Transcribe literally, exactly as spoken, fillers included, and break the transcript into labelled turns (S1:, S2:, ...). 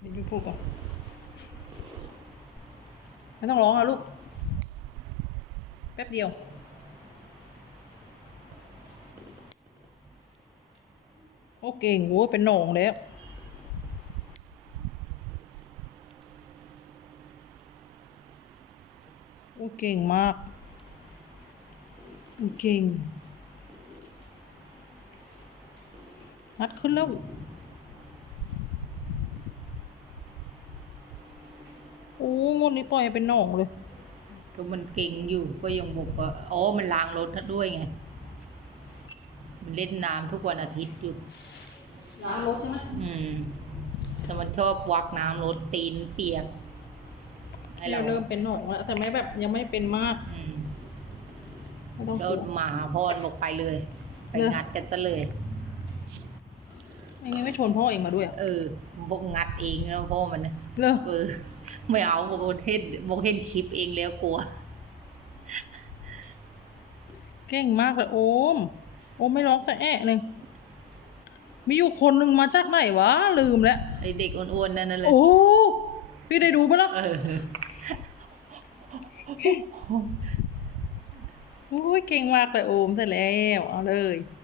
S1: ยูพูดก่อนไม่ต้องร้องอะลูกแป๊บเดียวโอ้เก่งโว้ยเป็นหนองแล้วโอ้เก่งมากโอ้เก่งนัดขึ้นแล้วโอ้งวดนี้ปล่อยให้เป็นหนองเลย
S2: ก็มันเก่งอยู่ก็ยังบอกว่าอ๋อมันล้างรถด้วยไงมันเล่นน้ำทุกวันอาทิตย์อยู่
S1: ล้างรถใช่ไหม
S2: อืมแต่มันชอบวักน้ำรถตีนเปียกให้เรา
S1: เริ่มเป็นหนองแล้วแต่ไม่แบบยังไม่เป็นมาก
S2: อืม
S1: ไม่ต้อง
S2: แล้วหมาพ่อบอกไปเลยไปงัดกันซะเลย
S1: ไม่งั้นไม่ชวนพ่อเองมาด้วย
S2: เออบอกงัดเองแล้วพ่อมันนะ
S1: เลอ
S2: เออไม่เอาบอกเห็นบอกเห็นคลิปเองแล้วกลัว
S1: เก่งมากเลยโอมโอมไม่ร้องสักแอะหนึ่งมีอยู่คนหนึ่งมาจากไหนวะลืมแล้ว
S2: ไอเด็กอ้วนๆนั่นนั่นเลย
S1: โอ้พี่ได้ดูปะล่ะ
S2: เออ
S1: โอ้ยเก่งมากเลยโอมเสร็จแล้วเอาเลย